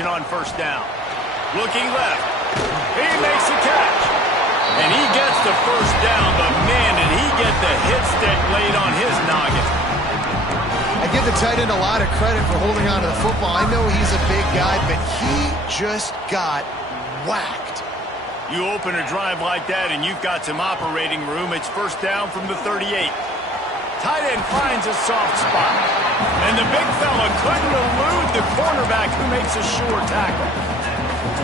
formation on first down. Looking left. He makes a catch. And he gets the first down, but man, did he get the hit stick laid on his noggin. I give the tight end a lot of credit for holding on to the football. I know he's a big guy, but he just got whacked. You open a drive like that and you've got some operating room. It's first down from the 38. Tight end finds a soft spot. And the big fella couldn't elude the cornerback who makes a sure tackle.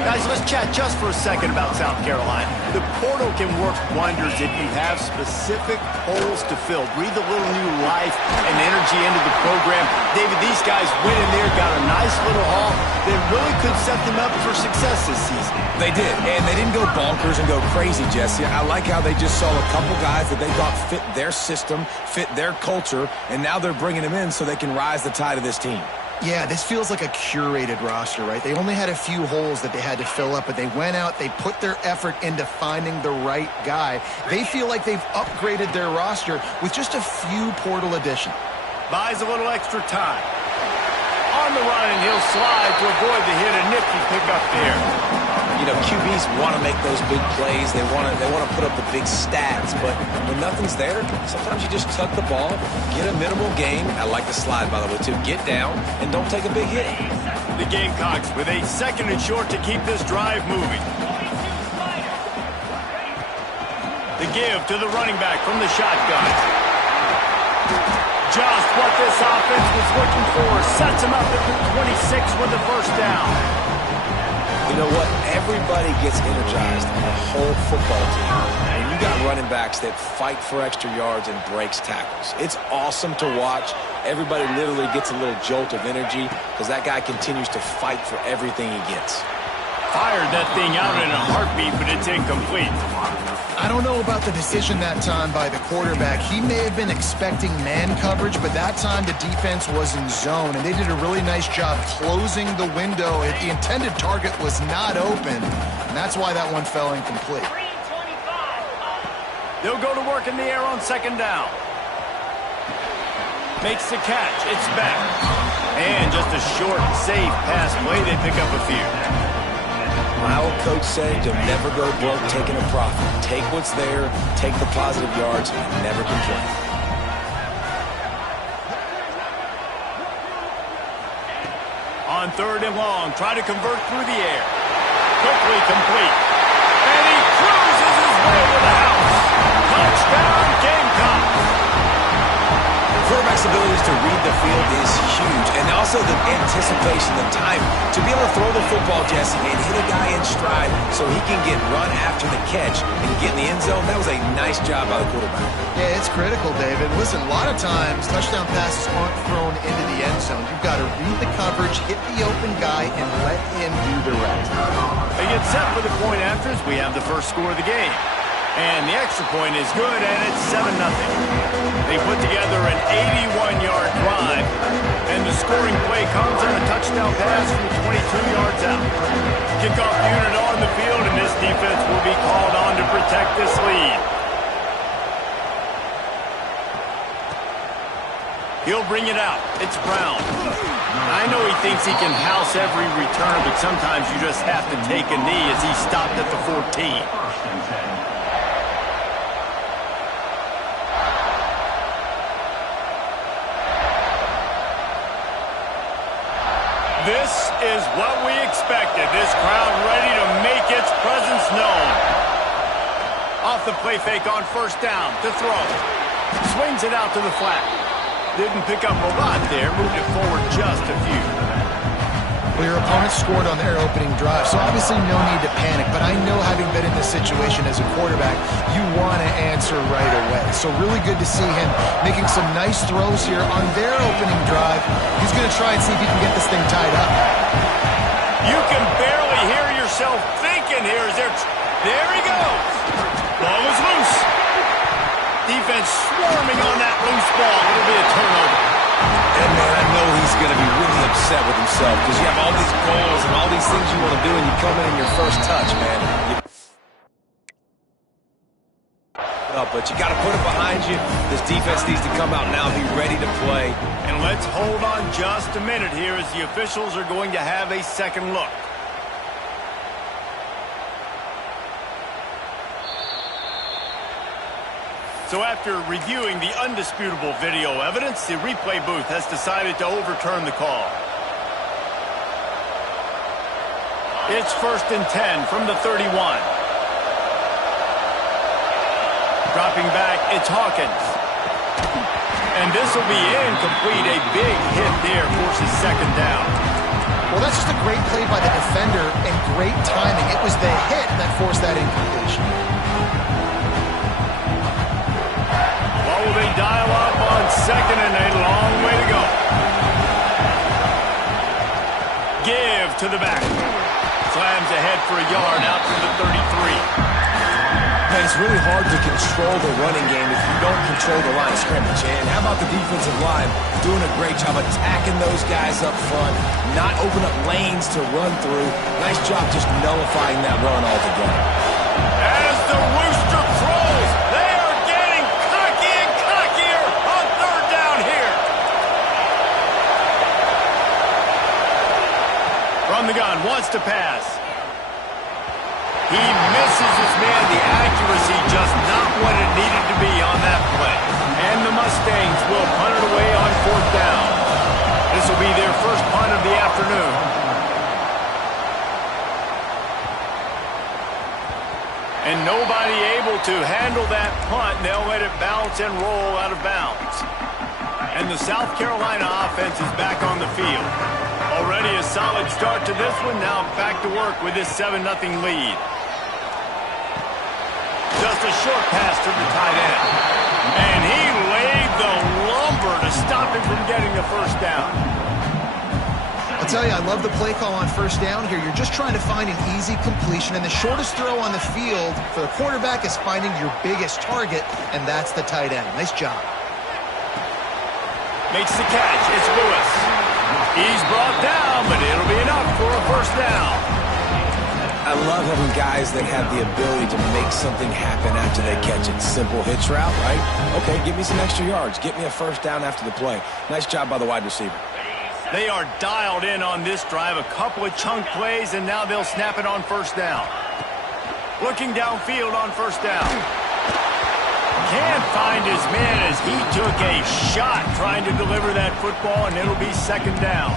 Guys, let's chat just for a second about South Carolina. The portal can work wonders if you have specific holes to fill. Breathe a little new life and energy into the program. David, these guys went in there, got a nice little haul that really could set them up for success this season. They did, and they didn't go bonkers and go crazy, Jesse. I like how they just saw a couple guys that they thought fit their system, fit their culture, and now they're bringing them in so they can rise the tide of this team. Yeah, this feels like a curated roster, right? They only had a few holes that they had to fill up, but they went out, they put their effort into finding the right guy. They feel like they've upgraded their roster with just a few portal additions. Buys a little extra time. On the run, and he'll slide to avoid the hit. A nifty pickup there. You know, QBs want to make those big plays. They want to put up the big stats, but when nothing's there, sometimes you just tuck the ball, get a minimal gain. I like the slide, by the way, too. Get down and don't take a big hit. The Gamecocks with a second and short to keep this drive moving. The give to the running back from the shotgun. Just what this offense was looking for. Sets him up at the 26 with the first down. You know what? Everybody gets energized on the whole football team. And you got running backs that fight for extra yards and breaks tackles. It's awesome to watch. Everybody literally gets a little jolt of energy because that guy continues to fight for everything he gets. Fired that thing out in a heartbeat, but it's incomplete. I don't know about the decision that time by the quarterback. He may have been expecting man coverage, but that time the defense was in zone, and they did a really nice job closing the window. The intended target was not open, and that's why that one fell incomplete. They'll go to work in the air on second down. Makes the catch. It's back. And just a short, safe pass play. They pick up a few. My old coach said you'll never go broke taking a profit. Take what's there, take the positive yards, and never complain. On third and long, try to convert through the air. Quickly complete. And he cruises his way to the house. Touchdown, Gamecocks. Quarterback's abilities to read the field is huge, and also the anticipation, the time to be able to throw the football, Jesse, and hit a guy in stride so he can get run after the catch and get in the end zone. That was a nice job by the quarterback. Yeah, it's critical, David. Listen, a lot of times touchdown passes aren't thrown into the end zone. You've got to read the coverage, hit the open guy, and let him do the rest. They get set for the point after as we have the first score of the game. And the extra point is good, and it's 7-0. They put together an 81-yard drive, and the scoring play comes on a touchdown pass from 22 yards out. Kickoff unit on the field, and this defense will be called on to protect this lead. He'll bring it out. It's Brown. I know he thinks he can house every return, but sometimes you just have to take a knee as he stopped at the 14. This is what we expected. This crowd ready to make its presence known. Off the play fake on first down to throw. Swings it out to the flat. Didn't pick up a lot there. Moved it forward just a few. Well, your opponent scored on their opening drive, so obviously no need to panic. But I know, having been in this situation as a quarterback, you want to answer right away. So really good to see him making some nice throws here on their opening drive. He's going to try and see if he can get this thing tied up. You can barely hear yourself thinking here. There he goes. Ball is loose. Defense swarming on that loose ball. It'll be a turnover. And, man, I know he's going to be really upset with himself because you have all these goals and all these things you want to do, and you come in your first touch, man. up, but you got to put it behind you. This defense needs to come out now and be ready to play. And let's hold on just a minute here as the officials are going to have a second look. So after reviewing the undisputable video evidence, the replay booth has decided to overturn the call. It's 1st and 10 from the 31. Dropping back, it's Hawkins. And this will be incomplete. A big hit there forces second down. Well, that's just a great play by the defender and great timing. It was the hit that forced that incompletion. What will they dial up on second and a long way to go? Give to the back. Slams ahead for a yard out to the 33. Man, it's really hard to control the running game if you don't control the line of scrimmage. And how about the defensive line doing a great job attacking those guys up front, not open up lanes to run through. Nice job just nullifying that run altogether. As the rooster crows, they are getting cocky and cockier on third down here. From the gun, wants to pass. He misses his man. The accuracy just not what it needed to be on that play. And the Mustangs will punt it away on 4th down. This will be their first punt of the afternoon. And nobody able to handle that punt. They'll let it bounce and roll out of bounds. And the South Carolina offense is back on the field. Already a solid start to this one. Now back to work with this 7-0 lead. Just a short pass to the tight end. And he laid the lumber to stop him from getting the first down. I'll tell you, I love the play call on 1st down here. You're just trying to find an easy completion, and the shortest throw on the field for the quarterback is finding your biggest target, and that's the tight end. Nice job. Makes the catch. It's Lewis. He's brought down, but it'll be enough for a first down. I love having guys that have the ability to make something happen after they catch it. Simple hitch route, right? Okay, give me some extra yards. Get me a first down after the play. Nice job by the wide receiver. They are dialed in on this drive. A couple of chunk plays, and now they'll snap it on 1st down. Looking downfield on 1st down. Can't find his man as he took a shot trying to deliver that football, and it'll be 2nd down.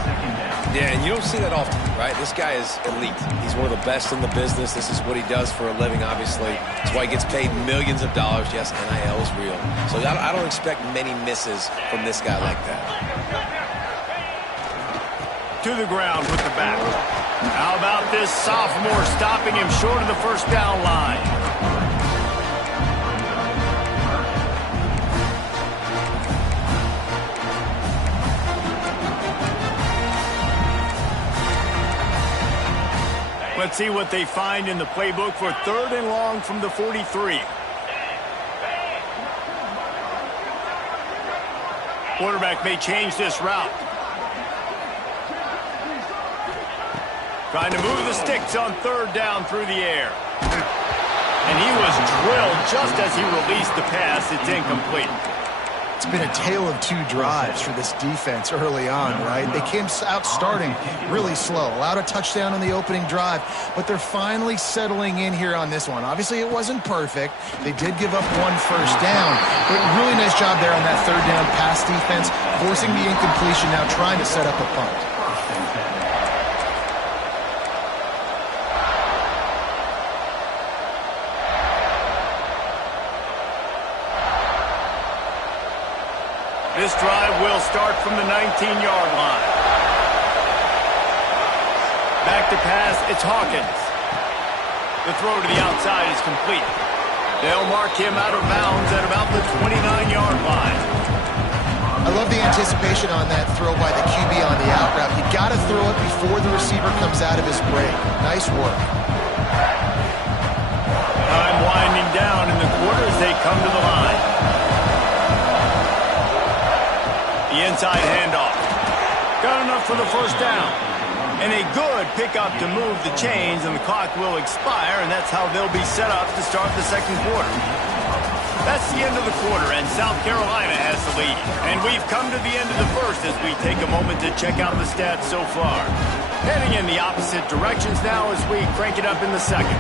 Yeah, and you don't see that often, right? This guy is elite. He's one of the best in the business. This is what he does for a living, obviously. That's why he gets paid millions of dollars. Yes, NIL is real. So I don't expect many misses from this guy like that. To the ground with the back. How about this sophomore stopping him short of the 1st down line? Let's see what they find in the playbook for 3rd and long from the 43. Quarterback may change this route. Trying to move the sticks on 3rd down through the air. And he was drilled just as he released the pass. It's incomplete. It's been a tale of 2 drives for this defense early on, right? They came out starting really slow, allowed a touchdown on the opening drive, but they're finally settling in here on this one. Obviously, it wasn't perfect. They did give up 1 first down, but really nice job there on that 3rd down pass defense, forcing the incompletion, now trying to set up a punt. This drive will start from the 19-yard line. Back to pass, it's Hawkins. The throw to the outside is complete. They'll mark him out of bounds at about the 29-yard line. I love the anticipation on that throw by the QB on the out route. You got to throw it before the receiver comes out of his break. Nice work. Time winding down in the quarter as they come to the line. The inside handoff. Got enough for the first down. And a good pickup to move the chains, and the clock will expire, and that's how they'll be set up to start the second quarter. That's the end of the quarter, and South Carolina has the lead. And we've come to the end of the first as we take a moment to check out the stats so far. Heading in the opposite directions now as we crank it up in the second.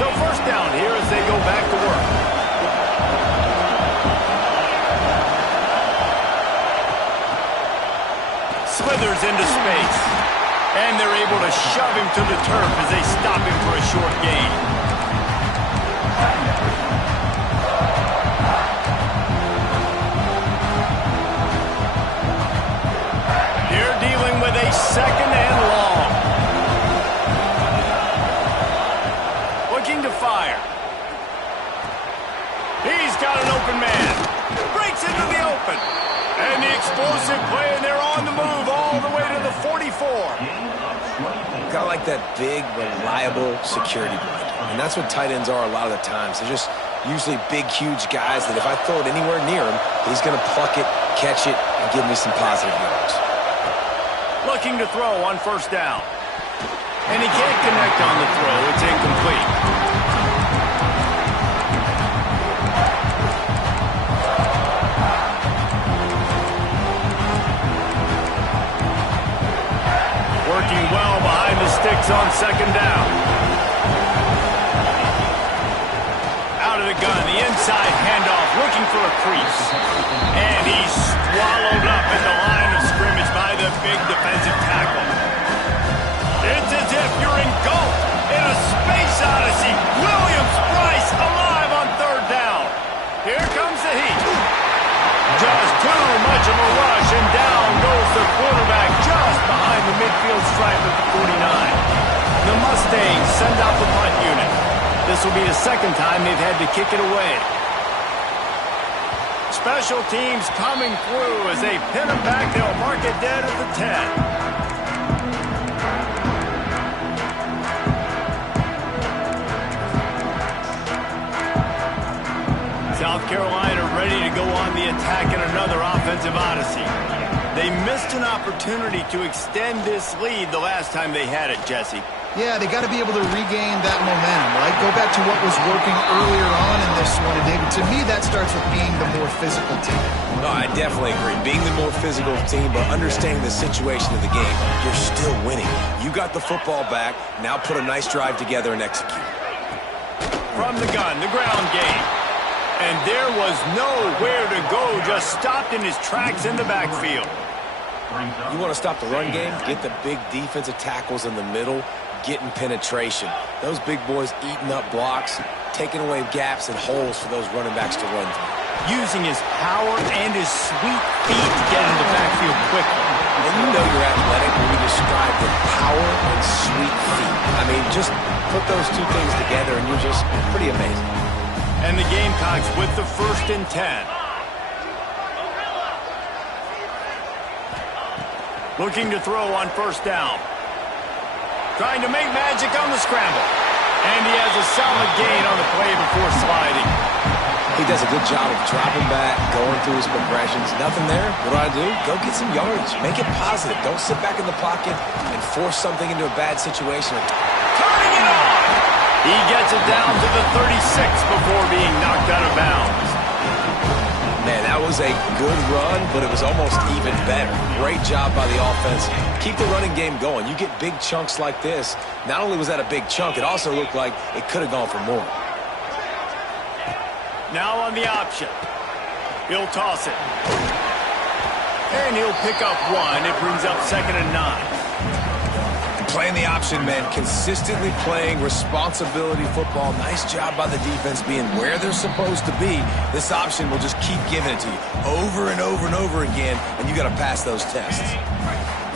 So first down here as they go back to work. Slithers into space. And they're able to shove him to the turf as they stop him for a short gain. Here dealing with a second and long. Looking to fire. He's got an open man. Breaks into the open. And the explosive play, and they're on the move all the way to the 44. Got like that big, reliable security blanket. And that's what tight ends are a lot of the times. They're just usually big, huge guys that if I throw it anywhere near him, he's going to pluck it, catch it, and give me some positive yards. Looking to throw on first down. And he can't connect on the throw. It's incomplete. Working well behind the sticks on second down. Out of the gun, the inside handoff, looking for a crease. And he's swallowed up at the line of scrimmage by the big defensive tackle. It's as if you're engulfed in a space odyssey. Williams-Brice alive on third down. Here comes the heat. Just too much of a rush, and down goes the quarterback just behind the midfield stripe at the 49. The Mustangs send out the punt unit. This will be the second time they've had to kick it away. Special teams coming through as they pin them back. They'll mark it dead at the 10. South Carolina ready to go on the attack in another offensive odyssey. They missed an opportunity to extend this lead the last time they had it, Jesse. Yeah, they got to be able to regain that momentum, right? Go back to what was working earlier on in this one. And David, to me, that starts with being the more physical team. No, I definitely agree. Being the more physical team, but understanding the situation of the game, you're still winning. You got the football back. Now put a nice drive together and execute. From the gun, the ground game. And there was nowhere to go, just stopped in his tracks in the backfield. You want to stop the run game? Get the big defensive tackles in the middle, getting penetration. Those big boys eating up blocks, taking away gaps and holes for those running backs to run through. Using his power and his sweet feet to get into the backfield quickly. And you know you're athletic when you describe the power and sweet feet. I mean, just put those two things together and you're just pretty amazing. And the Gamecocks with the 1st and 10. Looking to throw on first down. Trying to make magic on the scramble. And he has a solid gain on the play before sliding. He does a good job of dropping back, going through his progressions. Nothing there. What do? Go get some yards. Make it positive. Don't sit back in the pocket and force something into a bad situation. Turning it on! He gets it down to the 36 before being knocked out of bounds. Man, that was a good run, but it was almost even better. Great job by the offense. Keep the running game going. You get big chunks like this. Not only was that a big chunk, it also looked like it could have gone for more. Now on the option. He'll toss it. And he'll pick up one. It brings up 2nd and 9. Playing the option, man. Consistently playing responsibility football. Nice job by the defense being where they're supposed to be. This option will just keep giving it to you over and over and over again, and you got to pass those tests.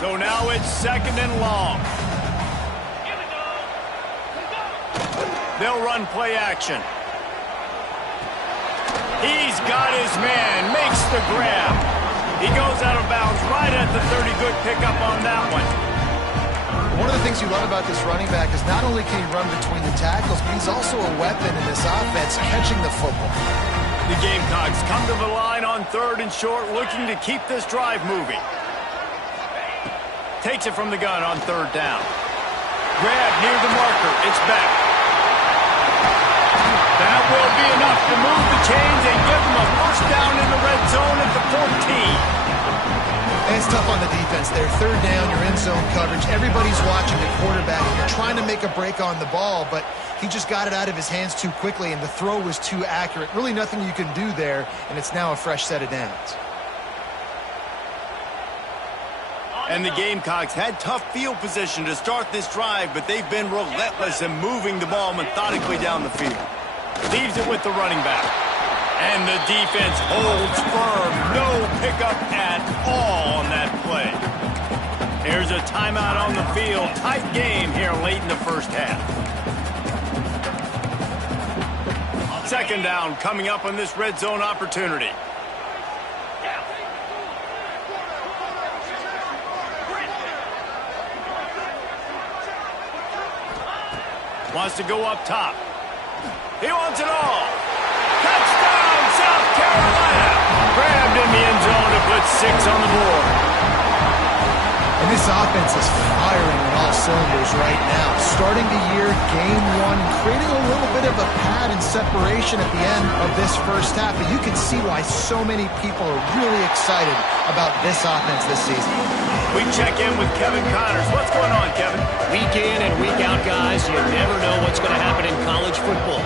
So now it's 2nd and long. They'll run play action. He's got his man, makes the grab. He goes out of bounds right at the 30. Good pickup on that one. One of the things you love about this running back is not only can he run between the tackles, but he's also a weapon in this offense, catching the football. The Gamecocks come to the line on 3rd and short, looking to keep this drive moving. Takes it from the gun on third down. Grab near the marker. It's back. That will be enough to move the chains and give them a first down in the red zone at the 14. It's tough on the defense there. Third down, you're in zone coverage. Everybody's watching the quarterback. You're trying to make a break on the ball, but he just got it out of his hands too quickly, and the throw was too accurate. Really nothing you can do there, and it's now a fresh set of downs. And the Gamecocks had tough field position to start this drive, but they've been relentless in moving the ball methodically down the field. Leaves it with the running back. And the defense holds firm. No pickup at all on that play. Here's a timeout on the field. Tight game here late in the first half. Second down coming up on this red zone opportunity. Wants to go up top. He wants it all. Touchdown, South Carolina. Grabbed in the end zone to put 6 on the board. And this offense is firing on all cylinders right now. Starting the year, game one, creating a little bit of a pad and separation at the end of this first half. But you can see why so many people are really excited about this offense this season. We check in with Kevin Connors. What's going on, Kevin? Week in and week out, guys, you never know what's going to happen in college football.